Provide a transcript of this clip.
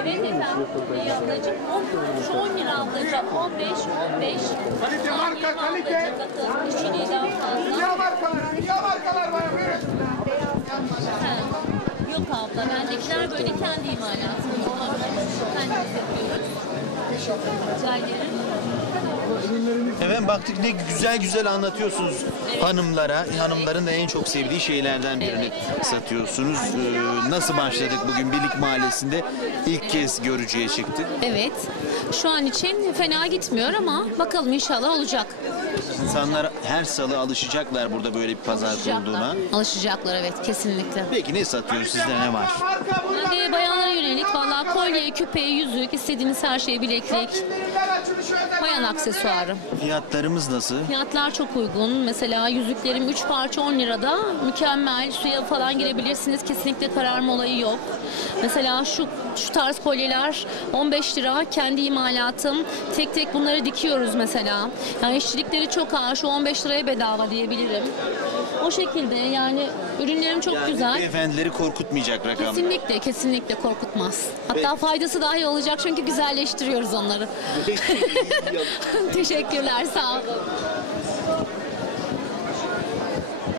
Evet efendim. İyi ablacığım. 10, şu 10 lira ablacığım. 15, 15. Kalite marka, kalite. Bakın daha fazla. Dünya markaları, dünya markalar var. Buyurun. Yok abla. Bendekiler böyle kendi imalatım. Kendimiz yapıyoruz. Rica ederim. Efendim baktık ne güzel güzel anlatıyorsunuz hanımlara. Hanımların da en çok sevdiği şeylerden birini satıyorsunuz. Ee, nasıl başladık bugün Birlik Mahallesi'nde ilk kez görücüye çıktık. Evet. Şu an için fena gitmiyor ama bakalım inşallah olacak. İnsanlar her salı alışacaklar burada böyle bir pazar kurulduğuna. Alışacaklar evet kesinlikle. Peki ne satıyor sizde ne var? Hadi bayanlara kolye, küpe, yüzük, istediğiniz her şey bileklik, bayan aksesuarı. Fiyatlarımız nasıl? Fiyatlar çok uygun. Mesela yüzüklerim 3 parça 10 lirada. Mükemmel. Suya falan girebilirsiniz. Kesinlikle kararma olayı yok. Mesela şu şu tarz kolyeler 15 lira. Kendi imalatım. Tek tek bunları dikiyoruz mesela. Yani işçilikleri çok ağır. Şu 15 liraya bedava diyebilirim. O şekilde yani ürünlerim çok Yani güzel. beyefendileri korkutmayacak rakam. Kesinlikle, kesinlikle korkutmaz. Hatta faydası dahi olacak çünkü güzelleştiriyoruz onları. Teşekkürler, sağ olun.